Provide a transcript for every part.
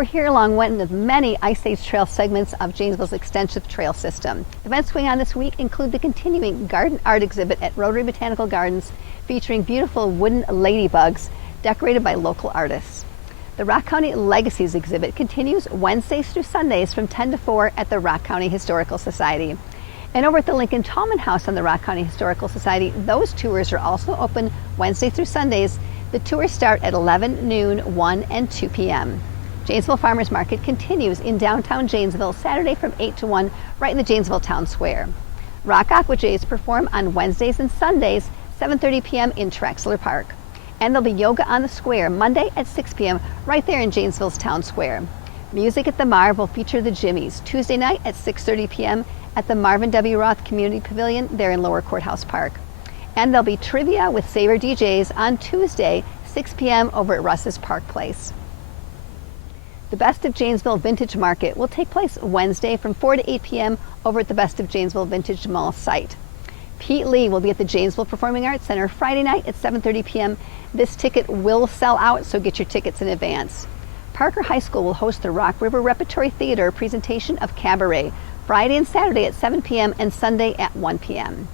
We're here along one of many Ice Age Trail segments of Janesville's extensive trail system. Events going on this week include the continuing garden art exhibit at Rotary Botanical Gardens featuring beautiful wooden ladybugs decorated by local artists. The Rock County Legacies exhibit continues Wednesdays through Sundays from 10 to 4 at the Rock County Historical Society. And over at the Lincoln Tallman House on the Rock County Historical Society, those tours are also open Wednesday through Sundays. The tours start at 11, noon, 1, and 2 p.m. Janesville Farmers Market continues in downtown Janesville Saturday from 8 to 1 right in the Janesville Town Square. Rock Aqua Jays perform on Wednesdays and Sundays 7:30 p.m. in Traxler Park. And there'll be yoga on the square Monday at 6 p.m. right there in Janesville's Town Square. Music at the Marv will feature the Jimmies Tuesday night at 6:30 p.m. at the Marvin W. Roth Community Pavilion there in Lower Courthouse Park. And there'll be trivia with Saber DJs on Tuesday 6 p.m. over at Russ's Park Place. The Best of Janesville Vintage Market will take place Wednesday from 4 to 8 p.m. over at the Best of Janesville Vintage Mall site. Pete Lee will be at the Janesville Performing Arts Center Friday night at 7:30 p.m. This ticket will sell out, so get your tickets in advance. Parker High School will host the Rock River Repertory Theater presentation of Cabaret Friday and Saturday at 7 p.m. and Sunday at 1 p.m.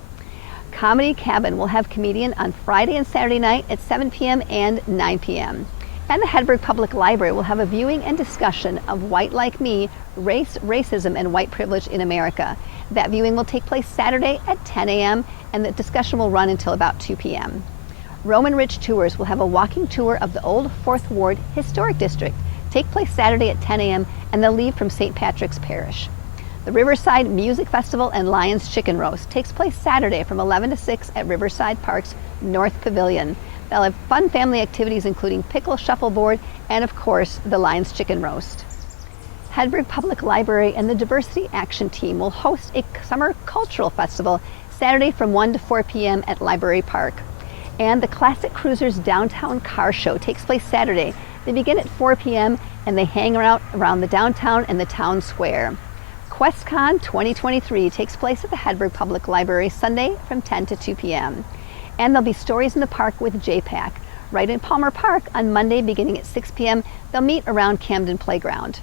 Comedy Cabin will have comedian on Friday and Saturday night at 7 p.m. and 9 p.m. And the Hedberg Public Library will have a viewing and discussion of White Like Me, Race, Racism, and White Privilege in America. That viewing will take place Saturday at 10 a.m. and the discussion will run until about 2 p.m. Roman Ridge Tours will have a walking tour of the Old 4th Ward Historic District. Take place Saturday at 10 a.m. and they'll leave from St. Patrick's Parish. The Riverside Music Festival and Lions Chicken Roast takes place Saturday from 11 to 6 at Riverside Park's North Pavilion. They'll have fun family activities including pickle shuffleboard and, of course, the Lions Chicken Roast. Hedberg Public Library and the Diversity Action Team will host a summer cultural festival Saturday from 1 to 4 p.m. at Library Park. And the Classic Cruisers Downtown Car Show takes place Saturday. They begin at 4 p.m. and they hang around the downtown and the town square. QuestCon 2023 takes place at the Hedberg Public Library Sunday from 10 to 2 p.m. And there'll be Stories in the Park with JPAC right in Palmer Park on Monday beginning at 6 p.m. They'll meet around Camden Playground.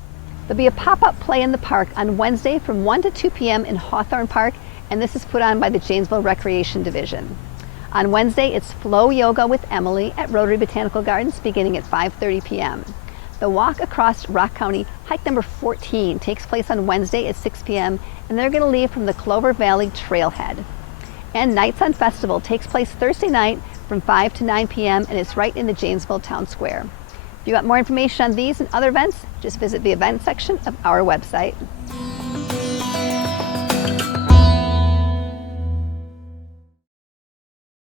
There'll be a pop-up play in the park on Wednesday from 1 to 2 p.m. in Hawthorne Park, and this is put on by the Janesville Recreation Division. On Wednesday, it's Flow Yoga with Emily at Rotary Botanical Gardens beginning at 5:30 p.m. The Walk Across Rock County Hike number 14 takes place on Wednesday at 6 p.m. and they're going to leave from the Clover Valley Trailhead. And Nights on Festival takes place Thursday night from 5 to 9 p.m. and it's right in the Janesville Town Square. If you want more information on these and other events, just visit the event section of our website.